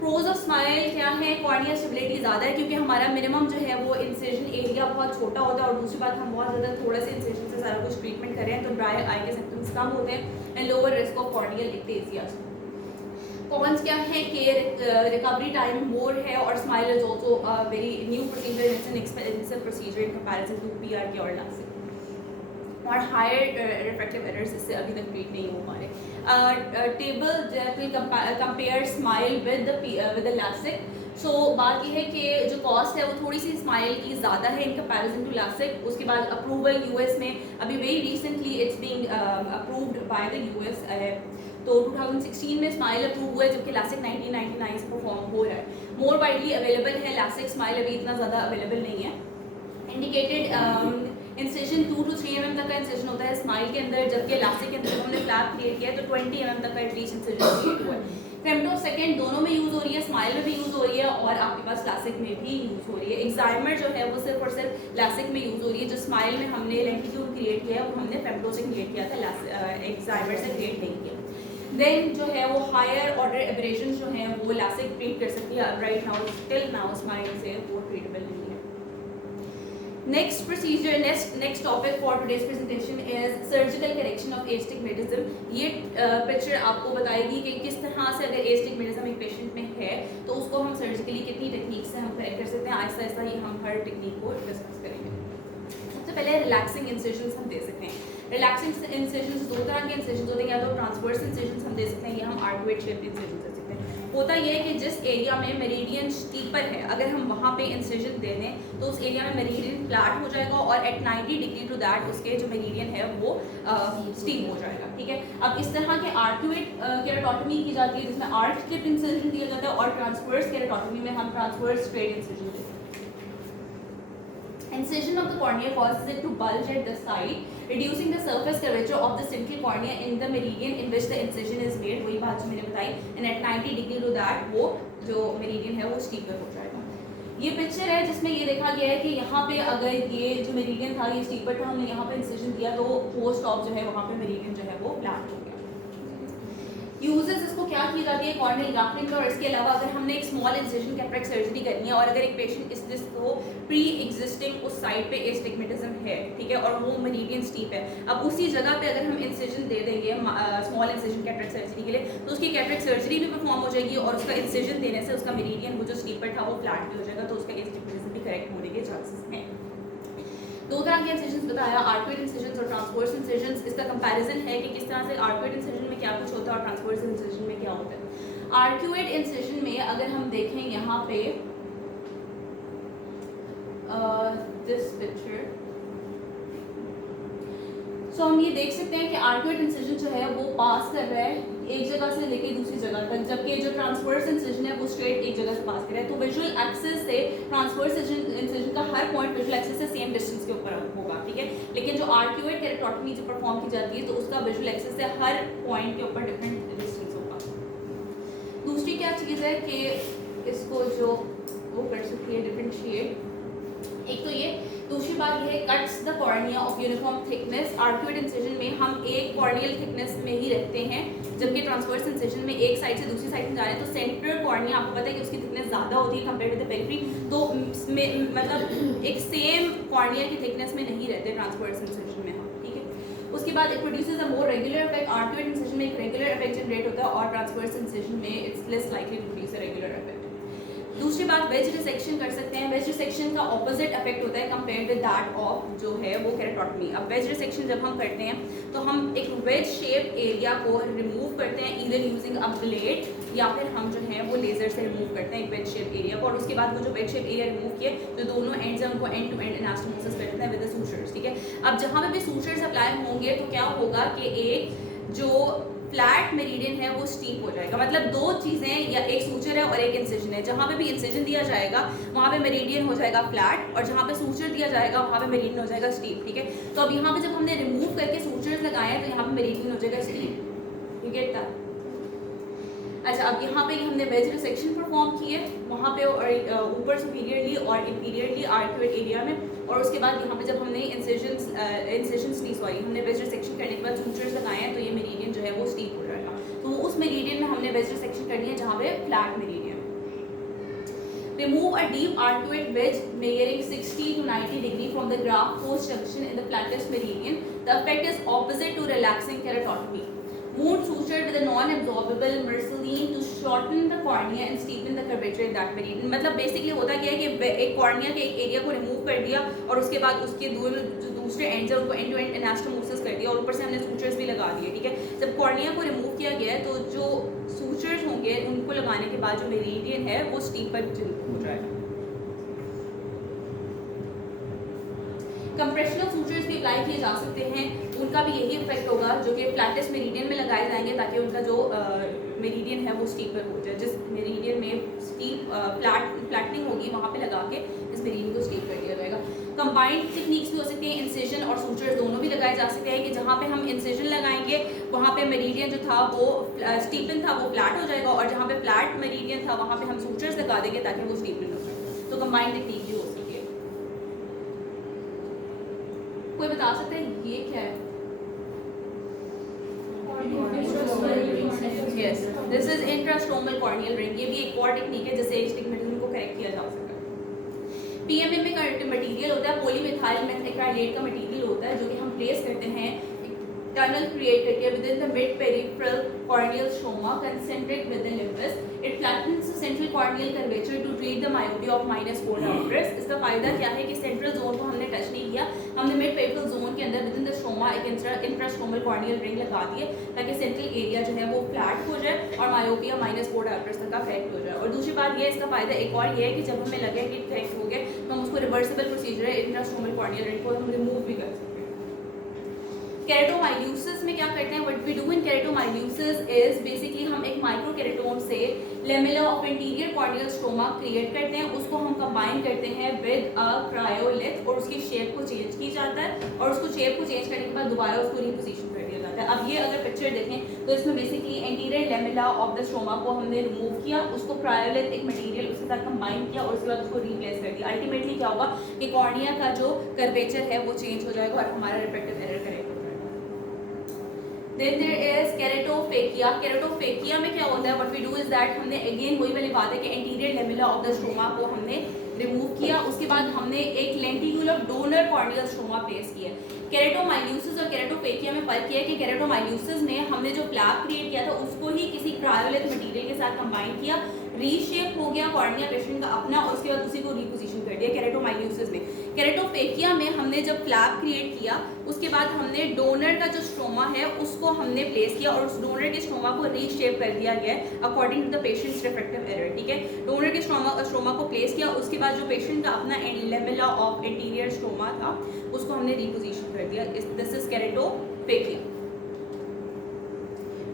प्रोज ऑफ स्माइल क्या है, कॉर्निया स्टेबिलिटी ज़्यादा है क्योंकि हमारा मिनिमम जो है वो इंसिजन एरिया बहुत छोटा होता है, और दूसरी बात हम बहुत ज़्यादा थोड़े से इंसिजन से सारा कुछ ट्रीटमेंट कर रहे हैं तो ड्राई आई के सिम्टम्स कम होते हैं and lower risk of corneal ectasia. Cons क्या है कि रिकवरी टाइम मोर है और smile is also very new procedure, it's an expensive procedure in comparison to PRK और लासिक, और हायर रिफ्रैक्टिव एरर्स इससे अभी तक ट्रीट नहीं हो पा रहे। Table that will compare smile with the LASIK. So बात ये है कि जो कॉस्ट है वो थोड़ी सी स्माइल की ज़्यादा है इन कंपैरिजन टू लासिक। उसके बाद अप्रूवल US में अभी very recently it's being approved by the US, तो 2016 में स्माइल अप्रूव हुआ है जबकि लासिक 1999 से परफॉर्म हो रहा है। मोर वाइडली अवेलेबल है लासिक, स्माइल अभी इतना ज़्यादा अवेलेबल नहीं है। इंडिकेटेड इंसिजन 2 to 3 mm तक का इंसिजन होता है स्माइल के अंदर, जबकि लासिक के अंदर हमने फ्लैप क्रिएट किया है तो 20 mm तक का एटलीस्ट इंसिजन क्रिएट हुआ है। फेम्टो सेकेंड दोनों में यूज़ हो रही है, स्माइल में भी यूज़ हो रही है और आपके पास लासिक में भी यूज़ हो रही है। एग्जाइमर जो है वो सिर्फ और सिर्फ लासिक में यूज़ हो रही है, जो स्माइल में हमने लेंटिक्यूल क्रिएट किया है वो हमने फेम्टो से क्रिएट किया था, एग्जाइमर से क्रिएट नहीं किया। देन जो है वो हायर ऑर्डर एब्रेशन जो हैं वो लासिक ट्रीट कर सकती है, right now still now smile से वो ट्रीटेबल नहीं है। Next procedure, next topic for today's presentation is surgical correction of astigmatism. ये पिक्चर आपको बताएगी कि किस तरह से अगर एस्टिग्मेटिज्म एक पेशेंट में है तो उसको हम सर्जिकली कितनी टेक्निक से हम करेक्ट कर सकते हैं। आहिस्ता आहिस्ता ही हम हर टेक्निक को डिस्कस करेंगे। सबसे पहले रिलैक्सिंग इंसिजन्स हम दे सकते हैं। रिलैक्सिंग इंसिजन्स दो तरह के इंसिजन्स होते हैं, या तो ट्रांसवर्स इंसिजन्स हम दे सकते हैं या हम आर्कुएट शेप इंसिजन दे सकते हैं। होता यह है कि जिस एरिया में मेरिडियन स्टीपर है अगर हम वहाँ पे इंसिजन दे दें तो उस एरिया में मेरिडियन फ्लैट हो जाएगा और एट 90 डिग्री टू दैट उसके जो मेरिडियन है वो स्टीप हो जाएगा, ठीक है। अब इस तरह के आर्कुएट केराटोटमी की जाती है जिसमें आर्क स्ट्रिप इंसिजन दिया जाता है, और ट्रांसवर्स केराटोटमी में हम ट्रांसवर्स स्ट्रेट इंसिजन देते हैं। Incision of the cornea causes it to bulge at the side, reducing the surface curvature of the central cornea in the meridian in which the incision is made। वही बात जो मैंने बताई, and at 90 degree to that वो जो meridian है वो steeper हो जाएगा। ये पिक्चर है जिसमें ये देखा गया है कि यहाँ पे अगर ये जो मेरिडियन था ये स्टीपर था, हमने यहाँ पे इंसिजन दिया तो पोस्ट ऑफ जो है वहाँ पे मेरिडियन जो है वो फ्लैट हो गया। यूजेस इसको क्या की जाती है कॉर्नियल ग्राफ्टिंग, और इसके अलावा अगर हमने एक स्मॉल इंसिजन कैटरेक्ट सर्जरी करनी है और अगर एक पेशेंट इस जिसको प्री एग्जिस्टिंग उस साइड पे एस्टिग्मेटिज्म है, ठीक है, और वो मेरिडियन स्टीप है, अब उसी जगह पे अगर हम इंसिजन दे देंगे स्मॉल इंसिजन कैटरेक्ट सर्जरी के लिए तो उसकी कैटरेक्ट सर्जरी भी परफॉर्म हो जाएगी और उसका इंसिजन देने से उसका मेरिडियन वो जो स्टीपर था वो फ्लैट भी हो जाएगा, तो उसका एस्टिग्मेटिज्म भी करेक्ट होने के चांसेस हैं। दो तरह के इंसिजन्स बताया, आर्कुएट इंसिजन्स और ट्रांसवर्स इंसिजन्स। इसका कंपैरिजन है कि किस तरह से आर्कुएट इंसिजन में क्या कुछ होता है और ट्रांसवर्स इंसिजन में क्या होता है। आर्कुएट इंसिजन में अगर हम देखें यहाँ पे दिस पिक्चर, सो हम ये देख सकते हैं कि आर्कुएट इंसिजन जो है वो पास कर रहा है एक जगह से लेके दूसरी जगह तक, जबकि जो ट्रांसवर्स इंसिजन है वो स्ट्रेट एक जगह से पास कर रहा है। तो विजुअल एक्सिस से ट्रांसवर्स इंसिजन का हर पॉइंट विजुअल एक्सिस से सेम डिस्टेंस के ऊपर होगा, ठीक है। लेकिन जो आर्क्यूएट केरेटोटमी जो परफॉर्म की जाती है तो उसका विजुअल एक्सिस से हर पॉइंट के ऊपर डिफरेंट डिस्टेंस होगा। दूसरी क्या चीज़ है कि इसको जो वो कर सकती है डिफरेंशिएट, एक तो ये, दूसरी बात ये है cuts the cornea of uniform thickness. Arcuate incision में हम एक कॉर्नियल थिकनेस में ही रहते हैं, जबकि ट्रांसवर्स इंसिजन में एक साइड से दूसरी साइड में जा रहे हैं तो सेंट्रल कॉर्निया आपको पता है कि उसकी थिकनेस ज़्यादा होती है कंपेयर टू द पेरिफेरी, तो मतलब एक सेम कॉर्निया की थिकनेस में नहीं रहते ट्रांसवर्स इंसिजन में हम, ठीक है। उसके बाद it produces a more regular effect. Arcuate incision में एक रेगुलर इफेक्ट जनरेट होता है और ट्रांसवर्स इंसिजन में it's less likely to produce a regular effect. दूसरी बात वेज डिसेक्शन कर सकते हैं। वेज डिसेक्शन का ऑपोजिट इफेक्ट होता है कंपेयर विद दैट ऑफ जो है वो केरेटोटमी। अब वेज डिसेक्शन जब हम करते हैं तो हम एक वेज शेप एरिया को रिमूव करते हैं ईदर यूजिंग अ ब्लेड या फिर हम जो है वो लेजर से रिमूव करते हैं एक वेज शेप एरिया को, और उसके बाद वो जो वेज शेप एरिया रिमूव किए जो दोनों एंड्स हैं उनको एंड टू एंड एनास्टोमोसिस कर देते हैं विद द सूचर्स, ठीक है। अब जहाँ पे भी सूचर्स अप्लाई होंगे तो क्या होगा कि एक जो फ्लैट मेरिडियन है वो स्टीप हो जाएगा। मतलब दो चीज़ें, या एक सूचर है और एक इंसिजन है, जहाँ पे भी इंसिजन दिया जाएगा वहाँ पे मेरिडियन हो जाएगा फ्लैट और जहाँ पे सूचर दिया जाएगा वहाँ पे मेरिडियन हो जाएगा स्टीप, ठीक है। तो अब यहाँ पे जब हमने रिमूव करके सूचर्स लगाए हैं तो यहाँ पे मेरिडियन हो जाएगा स्टीप, यू गेट दैट। अच्छा, अब यहाँ पे हमने वेज रिसेक्शन परफॉर्म की है वहाँ पे ऊपर सुपीरियरली और इंफीरियरली आर्क्यूएट एरिया में, और उसके बाद यहाँ पे जब हमने हमने वेज रिसेक्शन करने के बाद सूचर्स लगाए हैं तो ये मेरिडियन जो है वो स्टीप हो जाएगा। तो उस मेरिडियन में हमने वेज रिसेक्शन करनी है जहाँ पे flat meridian. Remove a deep arcuate wedge measuring 60 to 90 degree from the graft post junction in the flattest meridian. The effect is opposite to relaxing keratotomy. Wound sutured with a non-absorbable marceline to shorten the cornea and steepen the curvature in that meridian. मतलब basically होता क्या है कि एक cornea के एक area को remove कर दिया और उसके बाद उसके जो दूसरे एंड्स है उनको एंड टू एंड एनास्टोमोसिस कर दिया और ऊपर से हमने सूचर्स भी लगा दिए, ठीक है। जब कॉर्निया को रिमूव किया गया है तो जो सूचर्स होंगे उनको लगाने के बाद जो मेरिडियन है वो स्टीपर हो जाएगा। कंप्रेशनल सूचर्स भी अप्लाई किए जा सकते हैं, उनका भी यही इफेक्ट होगा जो कि फ्लैटेस्ट मेरिडियन में लगाए जाएंगे ताकि उनका जो मेरिडियन है वो स्टीपर हो जाए। जिस मेरिडियन में स्टीप फ्लैटनिंग होगी वहाँ पे लगा के इस मेरिडियन को स्टीप कर दिया जाएगा। कंबाइंड टेक्निक्स भी हो सकती हैं, इंसिजन और सूचर्स दोनों भी लगाए जा सकते हैं कि जहाँ पे हम इंसिजन लगाएंगे वहाँ पे मेरिडियन जो था वो स्टीपन था वो फ्लैट हो जाएगा और जहाँ पे फ्लैट मेरिडियन था वहाँ पे हम सूचर्स लगा देंगे ताकि वो स्टीपन हो जाए। तो कंबाइंड टेक्निक भी हो सकती है। कोई बता सकते हैं ये क्या है? Yes, this is intrastomal corneal ring. ये भी एक और टेक्निक है जिससे एस्टिग्मेटिज्म को करेक्ट किया जा सकता है। पीएमए में का मटेरियल होता है पॉलीमिथाइल मेथाइलेट का मटेरियल होता है जो कि हम प्लेस करते हैं टनल क्रिएट करके within the mid peripheral corneal stroma concentric within limbus. It flattens the central corneal curvature to treat the myopia of -4 diopters. इसका फायदा क्या है कि सेंट्रल जोन को हमने टच नहीं किया, हमने मिड पेरिफेरल जोन के अंदर within the stroma एक इंट्रास्ट्रोमल corneal ring लगा दिए ताकि सेंट्रल एरिया जो है वो फ्लैट हो जाए और मायोपिया -4 diopters तक का इफेक्ट हो जाए। और दूसरी बात ये इसका फायदा एक और ये है कि जब हमें लगे कि इफेक्ट हो गए तो हम उसको रिवर्सिबल प्रोसीजर है इंट्रास्ट्रोमल corneal ring को हम रिमूव भी कर सकते हैं। केरेटोमाइल्यूसिस में क्या करते हैं? What we do in keratomileusis is basically हम एक माइक्रोकेरेटोम से lamella of anterior corneal stroma create करते हैं, उसको हम कंबाइन करते हैं विद अ क्रायोलिथ और उसकी शेप को चेंज की जाता है और उसको शेप को चेंज करने के बाद दोबारा उसको रिपोजिशन कर दिया जाता है। अब ये अगर पिक्चर देखें तो इसमें basically anterior lamella of the stroma को हमने रिमूव किया, उसको क्रायोलिथ एक मटेरियल उसके साथ कंबाइन किया और उसके बाद उसको रिप्लेस कर दिया। अल्टीमेटली क्या होगा कि कॉर्निया का जो कर्वेचर है वो चेंज हो जाएगा और हमारा refractive error correct. Then there is keratophakia. Keratophakia में क्या होता है? What we do is that हमने again वही वाली बात है कि anterior lamella of the stroma को हमने रिमूव किया, उसके बाद हमने एक lenticular donor corneal stroma place किया। केरेटोमाइल्यूसिस और केरेटोफेकिया में फर्क किया है कि केरेटोमाइल्यूसिस में हमने जो फ्लैप क्रिएट किया था उसको ही किसी क्रायोलिथ मटेरियल के साथ कंबाइन किया, रीशेप हो गया कॉर्निया पेशेंट का अपना और उसके बाद उसी को रिपोजिशन कर दिया केरेटोमाइल्यूसिस में। केरेटोफेकिया में हमने जब फ्लैप क्रिएट किया उसके बाद हमने डोनर का जो स्ट्रोमा है उसको हमने प्लेस किया और उस डोनर के स्ट्रोमा को रीशेप कर दिया गया according to the patient's refractive error, ठीक है। डोनर के स्ट्रोमा को प्लेस किया, उसके बाद जो पेशेंट का अपना लेमेला ऑफ एंटीरियर स्ट्रोमा था उसको हमने रिपोजिशन कर दिया। This is केरेटोफेकिया।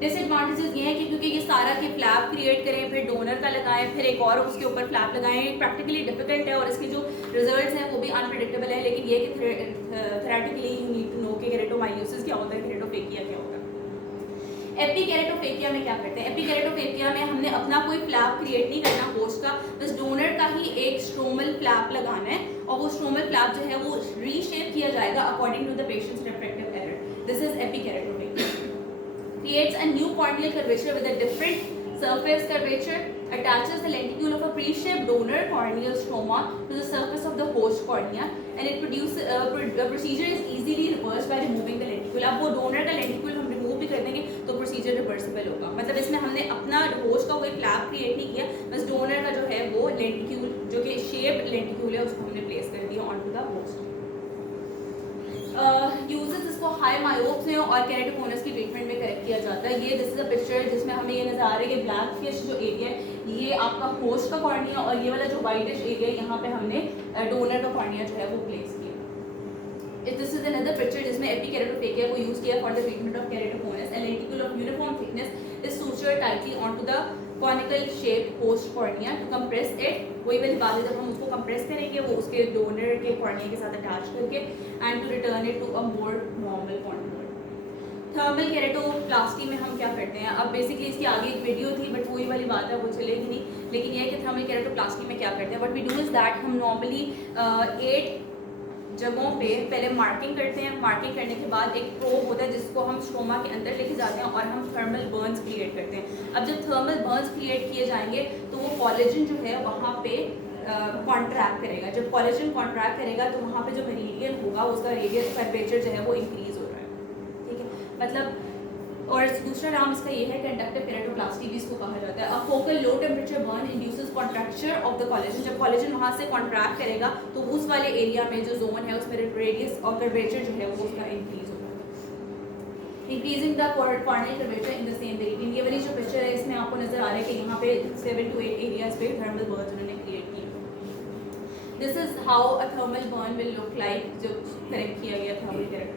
डिसएडवांटेजेस ये हैं कि क्योंकि ये सारा के फ्लैप क्रिएट करें, फिर डोनर का लगाएं, फिर एक और उसके ऊपर फ्लैप लगाएं, प्रैक्टिकली डिफिकल्ट है और इसके जो रिजल्ट्स हैं वो भी अनप्रेडिक्टेबल है। लेकिन ये कि theoretically you need to know कि केरेटोमाइलियोसिस क्या होता है, केरेटोफेकिया क्या होता है। एपिकेरेटोफेकिया में क्या करते हैं? एपिकेरेटोफेकिया में हमने अपना कोई फ्लैप क्रिएट नहीं करना होस्ट का, बस डोनर का ही एक स्ट्रोमल फ्लैप लगाना है और वो स्ट्रोमल फ्लैप जो है वो रीशेप किया जाएगा according to the patient's refractive error. This is epikeratophakia. Creates a new corneal curvature with a different surface curvature, attaches the lenticule of a pre-shaped donor corneal stroma to the surface of the host cornea, and it the procedure is easily reversed by removing the lenticule. अब वो donor का lenticule हम remove भी कर देंगे तो procedure reversible होगा। मतलब इसमें हमने अपना host का कोई flap create नहीं किया, बस donor का जो है वो lenticule जो कि shaped lenticule है उसको हमने place कर दिया onto the host। यूजेस इसको हाई मायोप्स में और केरेटोकोनस की ट्रीटमेंट में करेक्ट किया जाता है। ये दिस इज अ पिक्चर जिसमें हमें ये नजर आ रहा है कि ब्लैक फिश जो एरिया है ये आपका होस्ट का कॉर्निया और ये वाला जो वाइटिश एरिया यहाँ पे हमने डोनर का कॉर्निया जो है वो प्लेस किया। दिस इज अनदर पिक्चर जिसमें एपिकेरेटोफेकिया को यूज किया for the treatment of keratoconus. A lenticule of uniform thickness is sutured tightly onto the conical shaped host cornea to compress it। वही वाली बात है, जब हम उसको कंप्रेस करेंगे वो उसके डोनर के कॉर्निया के साथ अटैच करके and to return it to a more normal contour. Thermal keratoplasty में हम क्या करते हैं? अब बेसिकली इसकी आगे एक वीडियो थी बट वही वाली बात है, वो चलेगी नहीं, लेकिन ये है कि थर्मल केरेटोप्लास्टी में क्या करते हैं। What we do is that हम नॉर्मली 8 जगहों पे पहले मार्किंग करते हैं। मार्किंग करने के बाद एक प्रोब होता है जिसको हम स्ट्रोमा के अंदर लेके जाते हैं और हम थर्मल बर्न्स क्रिएट करते हैं। अब जब थर्मल बर्न्स क्रिएट किए जाएंगे तो वो कोलेजन जो है वहाँ पे कॉन्ट्रैक्ट करेगा। जब कोलेजन कॉन्ट्रैक्ट करेगा तो वहाँ पे जो मेरिडियन होगा उसका रेडियल कर्वेचर जो है वो इंक्रीज हो रहा है, ठीक है। मतलब और दूसरा नाम इसका ये है कंडक्टिव केरेटोप्लास्टी भी इसको कहा जाता है। A focal low temperature burn induces contracture of the collagen. जब कोलेजन वहाँ से कॉन्ट्रैक्ट करेगा तो उस वाले एरिया में जो जोन है उसमें रेडियस और कर्वेचर जो है वो उसका इंक्रीज होगा, increasing the corneal curvature in the same region. ये वाली जो पिक्चर है इसमें आपको नजर आ रहा है कि यहाँ पे 7 to 8 एरियाज पे थर्मल बर्न्स उन्होंने क्रिएट किए। This is how a thermal burn will look like जब करेक्ट किया गया थर्मल केरेटो।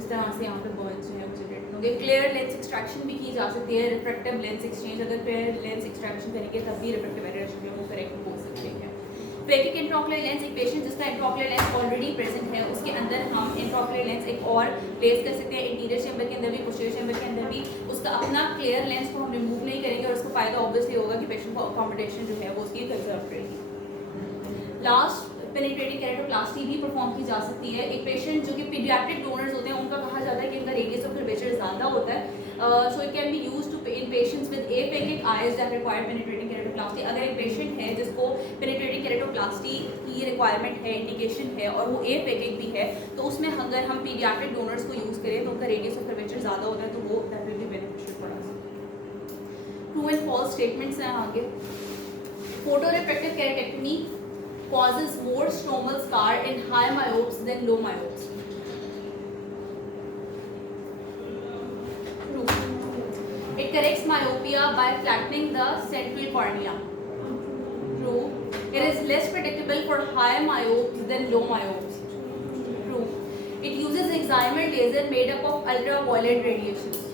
इस तरह से यहाँ पे बर्न्स जो है वो जनरेट होंगे। क्लियर लेंस एक्सट्रैक्शन भी की जा सकती है, रिफ्रैक्टिव लेंस एक्सचेंज। अगर क्लियर लेंस एक्सट्रैक्शन करेंगे तब भी रिफ्रैक्टिव एरर जो है वो करेक्ट हो सकते हैं। फेकिक इंट्राओकुलर लेंस, एक पेशेंट जिसका इंट्राओकुलर लेंस ऑलरेडी प्रेजेंट है उसके अंदर हम इंट्राओकुलर लेंस एक और प्लेस कर सकते हैं। इंटीरियर चैम्बर के अंदर भी, पोस्टीरियर चैम्बर के अंदर भी उसका अपना क्लियर लेंस को हम रिमूव नहीं करेंगे और उसको फायदा ऑब्वियसली होगा कि पेशेंट को अकोमोडेशन जो है वो उसकी कंजर्व रहेगी। लास्ट पेनिट्रेटिंग केरेटोप्लास्टी भी परफॉर्म की जा सकती है। एक पेशेंट जो कि पीडियाट्रिक डोनर्स होते हैं उनका कहा जाता है कि उनका रेडियस ऑफ कर्वेचर ज़्यादा होता है, so it can be used to in patients with aphakic eyes that require penetrating keratoplasty. अगर एक पेशेंट है जिसको पेनिट्रेटिंग केरेटोप्लास्टी की रिक्वायरमेंट है, इंडिकेशन है और वो एपेकिक भी है, तो उसमें अगर हम पीडियाट्रिक डोनर्स को यूज़ करें तो उनका रेडियस ऑफ कर्वेचर ज़्यादा होता है, तो वो that will be beneficial for us. True and false statements हैं आगे। Photo refractive keratectomy causes more stromal scar in high myopes than low myopes. True. It corrects myopia by flattening the central cornea. True. It is less predictable for high myopes than low myopes. True. It uses excimer laser made up of ultraviolet radiations.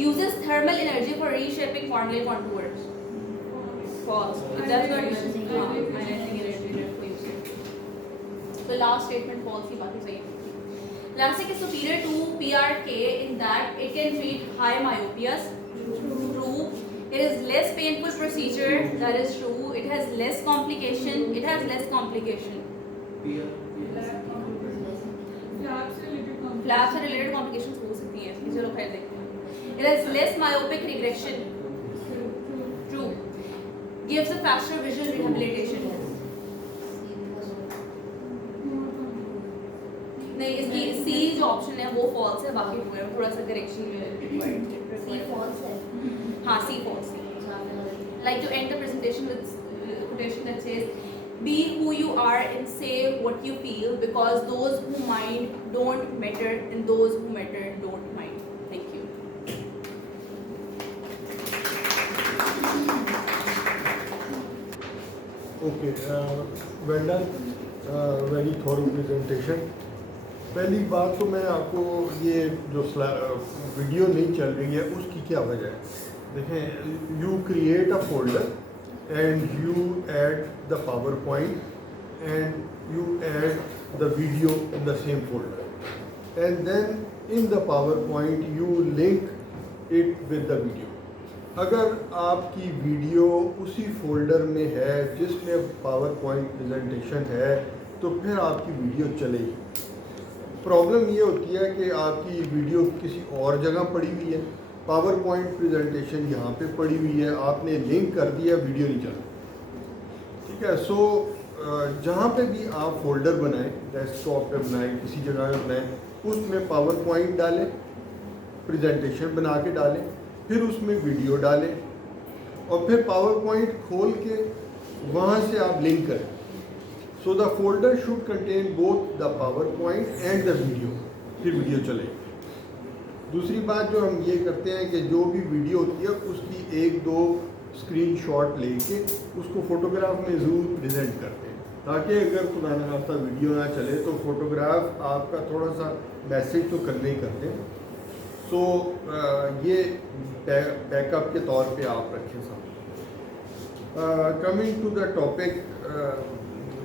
Uses thermal energy for reshaping corneal contours. False. That's not energy for usage. So last statement false की बातें सही है। LASIK is superior to PRK in that it can treat high myopias. True. It is less painful procedure. That is true. It has less complication. It has less complication. Flaps से related complications हो सकती हैं। चलो फिर देखते हैं। It has less myopic regression. True. Gives a faster visual rehabilitation. नहीं, इसकी C जो ऑप्शन है वो false है, बाकी पूरा थोड़ा सा correction required. C false है। हाँ, C false है। Like to end the presentation with quotation that says, "Be who you are and say what you feel, because those who mind don't matter and those who matter don't mind." Thank you. Okay, well done. Very thorough presentation. पहली बात तो मैं आपको ये जो video नहीं चल रही है उसकी क्या वजह है। देखें, you create a folder and you add the PowerPoint and you add the video in the same folder and then in the PowerPoint you link it with the video. अगर आपकी video उसी folder में है जिसमें power point presentation है तो फिर आपकी वीडियो चलेगी। प्रॉब्लम ये होती है कि आपकी वीडियो किसी और जगह पड़ी हुई है, पावर पॉइंट प्रेजेंटेशन यहाँ पे पड़ी हुई है, आपने लिंक कर दिया, वीडियो नहीं चल रही। ठीक है, सो जहाँ पे भी आप फोल्डर बनाएं, डेस्कटॉप पे बनाएं, किसी जगह पे बनाएं, उसमें पावर पॉइंट डालें, प्रेजेंटेशन बना के डालें, फिर उसमें वीडियो डालें और फिर पावर पॉइंट खोल के वहाँ से आप लिंक करें। So the folder should contain both the PowerPoint and the video, फिर वीडियो चलेगी। दूसरी बात जो हम ये करते हैं कि जो भी वीडियो होती है उसकी एक दो स्क्रीनशॉट लेके उसको फोटोग्राफ में ज़रूर प्रेजेंट करते हैं, ताकि अगर खुदा न खास्ता वीडियो ना चले तो फोटोग्राफ आपका थोड़ा सा मैसेज तो करने ही करते हैं। सो ये बैकअप के तौर पे आप रखें साथ। कमिंग टू द टॉपिक,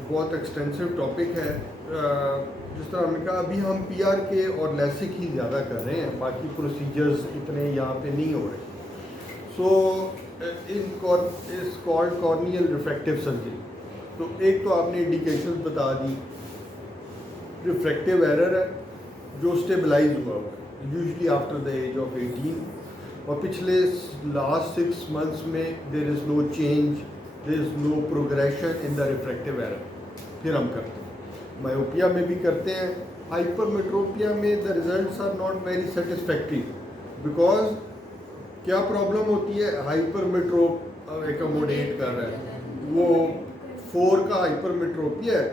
बहुत एक्सटेंसिव टॉपिक है। जिस तरह हमने कहा, अभी हम पीआर के और लेसिक ही ज़्यादा कर रहे हैं, बाकी प्रोसीजर्स इतने यहाँ पे नहीं हो रहे। सो इस कॉल्ड कॉर्नियल रिफ्रैक्टिव सर्जरी। तो एक तो आपने इंडिकेशंस बता दी, रिफ्रैक्टिव एरर है जो स्टेबलाइज हुआ हुआ है usually after the age of 18, और पिछले लास्ट 6 मंथ्स में there is no change, there is no progression in the refractive error. फिर हम करते हैं, मायोपिया में भी करते हैं, हाइपरमेट्रोपिया में the results are not very satisfactory, because क्या प्रॉब्लम होती है, हाइपरमेट्रोप एकोमोडेट कर रहा है, वो 4 का हाइपरमेट्रोपिया है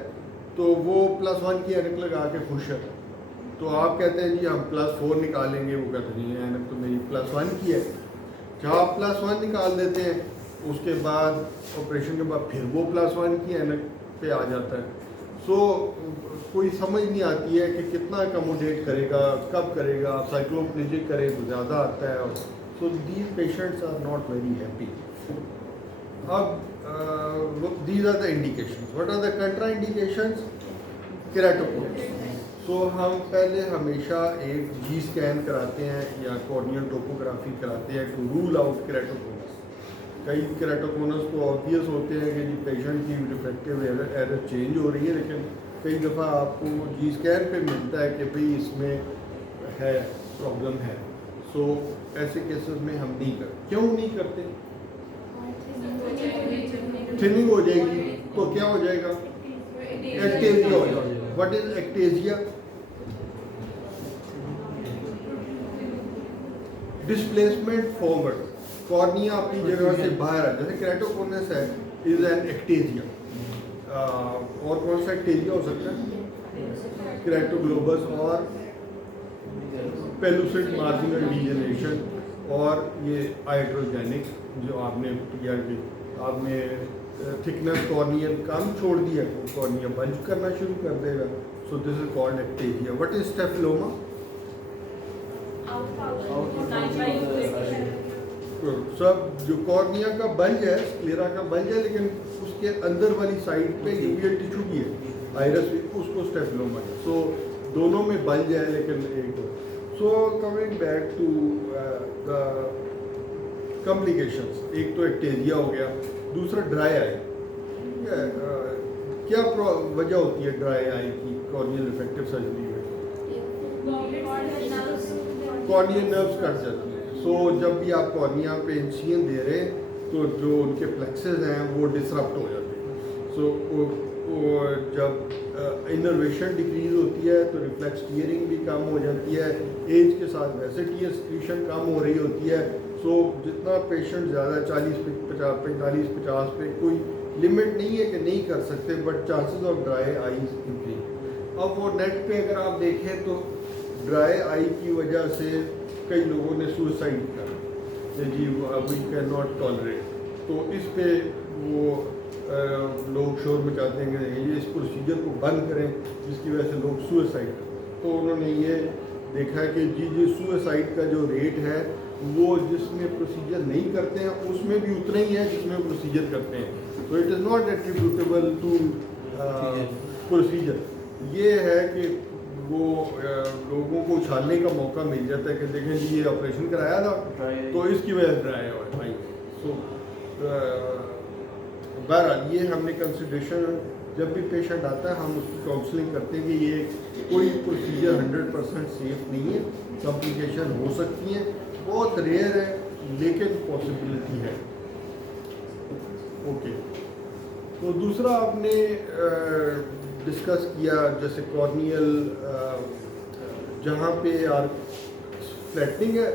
तो वो +1 की ऐनक लगा के खुश है, तो आप कहते हैं जी हम +4 निकालेंगे, वो कहते हैं नहीं ऐनक तो मेरी +1 की है। जहाँ आप +1 निकाल देते हैं उसके बाद ऑपरेशन के बाद फिर वो +1 की ऐनक पे आ जाता है। सो कोई समझ नहीं आती है कि कितना अकोमोडेट करेगा, कब करेगा, साइक्लोप्लेजिक करे तो ज़्यादा आता है। So these patients are not very happy. अब these are the indications. What are the contraindications? Keratoconus. So हम पहले हमेशा एक जी स्कैन कराते हैं या कॉर्नियल टोपोग्राफी कराते हैं टू रूल आउट केराटोकोनस। कई केराटोकोनस तो ऑब्वियस होते हैं कि जी पेशेंट की रिफ्रैक्टिव एरर चेंज हो रही है, लेकिन कई दफ़ा आपको जी स्कैन पे मिलता है कि भाई इसमें है, प्रॉब्लम है। सो ऐसे केसेस में हम नहीं करते। क्यों नहीं करते? थिनिंग हो जाएगी तो क्या हो जाएगा? एक्टेजिया हो जाएगा। What is ectasia? Displacement forward, cornea अपनी जगह से बाहर आ, जैसे केराटोकोनस है, इज एन एक्टेजिया। और कौन सा एक्टेजिया हो सकता है? केराटोग्लोबस और पेलुसिड मार्जिनल डीजनरेशन, और ये हाइड्रोजेनिक जो आपने किया कि आपने थिकनेस कॉर्नियल कम छोड़ दिया, वो कॉर्निया बंच करना शुरू कर देगा। So this is called ectasia. What is staphyloma? सब जो कॉर्निया का बंज है, स्क्लेरा का बंज है, लेकिन उसके अंदर वाली साइड पे यूवियल टिश्यू भी है, आइरस भी, उसको स्टेफिलोमा है। सो दोनों में बंज है लेकिन एक दो। So coming back to the complications, एक तो एक्टेजिया हो गया, दूसरा ड्राई आई। ठीक है, क्या वजह होती है ड्राई आई की कॉर्नियल रिफ्रैक्टिव सर्जरी में? कॉर्नियल नर्व्स कट जाती हैं। सो जब भी आप कॉर्निया पे इंसिजन दे रहे हैं तो जो उनके प्लेक्सेस हैं वो डिसरप्ट हो जाते हैं। सो जब इनर्वेशन डिक्रीज होती है तो रिफ्लेक्स टीयरिंग भी कम हो जाती है। एज के साथ वैसे टीयर सिक्रीशन कम हो रही होती है। सो जितना पेशेंट ज़्यादा 40-45-50 पे कोई लिमिट नहीं है कि नहीं कर सकते, but chances of dry eyes increase. अब वो नेट पे अगर आप देखें तो ड्राई आई की वजह से कई लोगों ने सुसाइड करा जी, वी कैन नॉट टॉलरेट। तो इस पे वो लोग शोर मचाते हैं कि ये इस प्रोसीजर को बंद करें, जिसकी वजह से लोग सुसाइड करते हैं। तो उन्होंने ये देखा है कि जी सुसाइड का जो रेट है वो जिसमें प्रोसीजर नहीं करते हैं उसमें भी उतना ही है जिसमें प्रोसीजर करते हैं। तो it is not attributable to procedure. ये है कि वो लोगों को उछालने का मौका मिल जाता है कि देखें जी ये ऑपरेशन कराया था तो इसकी वजह से ड्राई हो भाई। सो बहरहाल ये हमने कंसिडरेशन जब भी पेशेंट आता है हम उसकी काउंसलिंग करते हैं कि ये कोई प्रोसीजर 100% सेफ नहीं है, कॉम्प्लिकेशन हो सकती हैं, बहुत रेयर है लेकिन पॉसिबिलिटी है। ओके, तो दूसरा आपने डिस्कस किया जैसे कॉर्नियल जहाँ पे यार फ्लैटनिंग है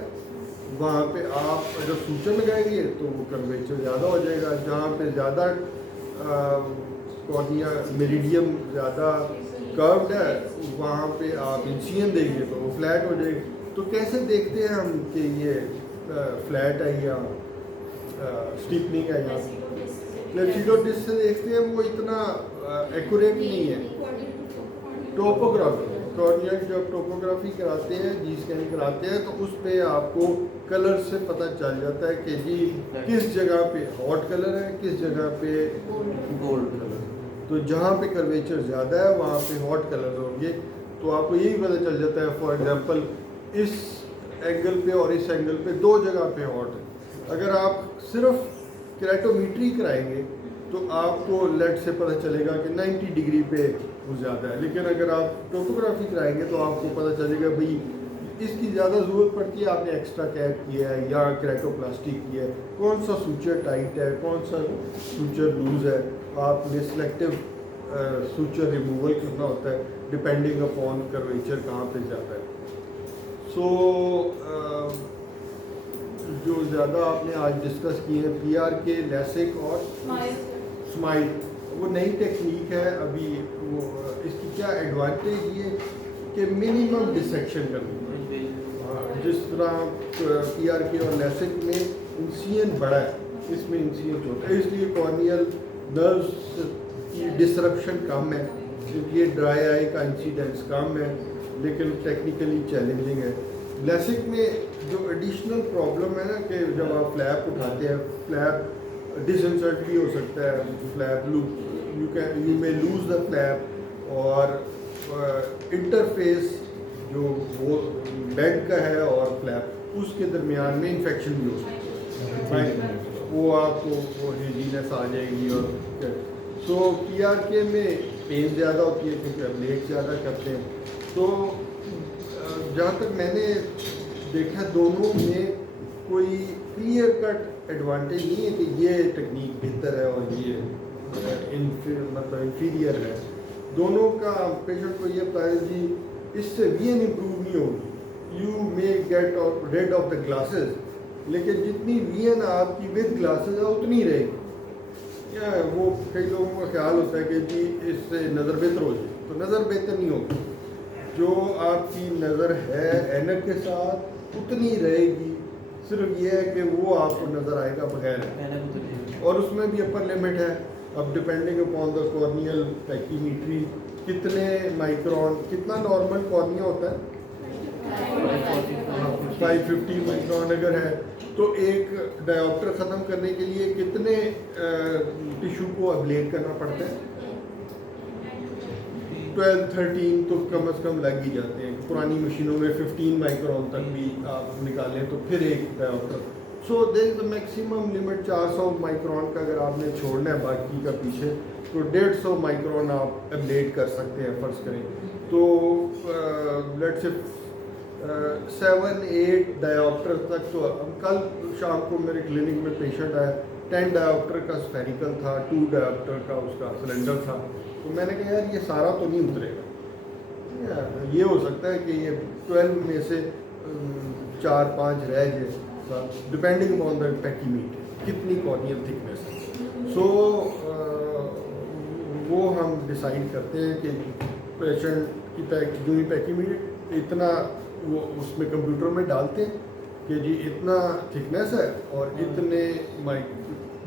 वहाँ पे आप अगर सूचन लगाएंगे तो वो कर्वेचर ज़्यादा हो जाएगा। जहाँ पे ज़्यादा कॉर्निया मेरिडियम ज़्यादा कर्व्ड है वहाँ पे आप इंसिजन देंगे तो वो फ्लैट हो जाएगी। तो कैसे देखते हैं हम कि ये फ्लैट है या स्टीपनिंग है या प्लेसिडो डिस्क से देखते हैं, वो इतना एक्यूरेट नहीं है। टोपोग्राफी कॉर्नियल जब टोपोग्राफी कराते हैं जी स्कैन कराते हैं तो उस पे आपको कलर से पता चल जाता है कि जी किस जगह पे हॉट कलर है किस जगह पे गोल्ड कलर। तो जहाँ पे कर्वेचर ज़्यादा है वहाँ पे हॉट कलर होंगे। तो आपको यही पता चल जाता है फॉर एग्जांपल इस एंगल पे और इस एंगल पे दो जगह पे हॉट है। अगर आप सिर्फ केराटोमेट्री कराएंगे तो आपको लेट से पता चलेगा कि 90 डिग्री पे वो ज़्यादा है। लेकिन अगर आप टोपोग्राफी कराएंगे तो आपको पता चलेगा भाई इसकी ज़्यादा ज़रूरत पड़ती है, आपने एक्स्ट्रा कैप किया है या केराटोप्लास्टिक किया है, कौन सा सूचर टाइट है कौन सा सूचर लूज़ है। आपने सिलेक्टिव सूचर रिमूवल करना होता है डिपेंडिंग अपॉन कर्वेचर कहाँ पे ज़्यादा है। सो जो ज़्यादा आपने आज डिस्कस किए हैं PRK, लैसिक और स्माइल, वो नई टेक्निक है अभी। वो इसकी क्या एडवांटेज ये कि मिनिमम डिसेक्शन करनी है। जिस तरह PRK और लैसिक में इंसिजन बड़ा है इसमें इंसिजन छोटा है, इसलिए कॉर्नियल नर्व्स की डिसरप्शन कम है क्योंकि ये ड्राई आई का इंसिडेंस कम है लेकिन टेक्निकली चैलेंजिंग है। लैसिक में जो एडिशनल प्रॉब्लम है ना कि जब आप फ्लैप उठाते हैं फ्लैप डिसइंसर्ट भी हो सकता है, flap you may lose the flap और इंटरफेस जो वो बेड का है और फ्लैप उसके दरमियान में इन्फेक्शन भी हो सकता है, वो आपको वो हेजीनेस आ जाएगी। और सो PRK में पेन ज़्यादा होती है क्योंकि अब लेट ज़्यादा करते हैं। तो जहाँ तक मैंने देखा दोनों में कोई क्लियर कट एडवांटेज नहीं है कि ये टेक्निक बेहतर है और ये मतलब इंफीरियर है। दोनों का पेशेंट को ये बताया जी इससे VN इम्प्रूव नहीं होगी, you may gate rid of the glasses, लेकिन जितनी VN आपकी विद ग्लासेस है उतनी रहेगी। या वो कई लोगों का ख्याल होता है कि जी इससे नज़र बेहतर हो जाए, तो नज़र बेहतर नहीं होगी। जो आपकी नज़र है ऐनक के साथ उतनी रहेगी, सिर्फ ये है कि वो आपको नज़र आएगा बगैर, और उसमें भी अपर लिमिट है। अब डिपेंडिंग अपॉन द कॉर्नियल पैकीमेट्री कितने माइक्रोन, कितना नॉर्मल कॉर्निया होता है 550 माइक्रोन अगर है तो एक डायोप्टर ख़त्म करने के लिए कितने टिश्यू को अब्लेट करना पड़ता है 12-13 तो कम से कम लग ही जाते हैं। पुरानी मशीनों में 15 माइक्रोन तक भी आप निकालें तो फिर एक dioptre. So there is the maximum limit 400 micron का अगर आपने छोड़ना है बाकी का पीछे तो 150 माइक्रोन आप एब्लेट कर सकते हैं फ़र्ज़ करें। तो लेट्स से 7-8 डायोप्टर तक। तो कल शाम को मेरे क्लिनिक में पेशेंट आया 10 डायोप्टर का स्फेरिकल था, 2 डायोप्टर का उसका सिलेंडर था। तो मैंने कहा यार ये सारा तो नहीं उतरेगा, ये हो सकता है कि ये 12 में से 4-5 रह जाए डिपेंडिंग अपॉन द पैकीमेट्री कितनी कॉर्नियल थिकनेस है। सो वो हम डिसाइड करते हैं कि पेशेंट की पैकीमेट्री इतना वो उसमें कंप्यूटर में डालते हैं कि जी इतना थिकनेस है और इतने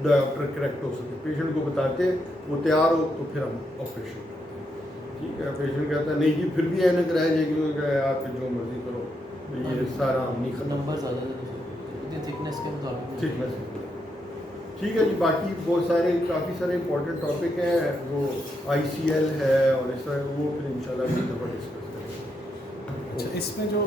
डायोप्टर करेक्ट हो सके, पेशेंट को बताते हैं, वो तैयार हो तो फिर हम ऑपरेशन करते हैं। ठीक है, पेशेंट कहता है नहीं जी फिर भी ऐनक रह जाएगी, मैं कहा आप जो मर्जी करो, तो ये सारा नहीं खत्म। नंबर ज़्यादा थे थिकनेस के मुताबिक ठीक है, ठीक है जी। बाकी बहुत सारे काफ़ी सारे इंपॉर्टेंट टॉपिक हैं, वो ICL है और इस तरह वो फिर इंशाल्लाह अगली दफ़ा डिस्कस करेंगे। अच्छा, इसमें जो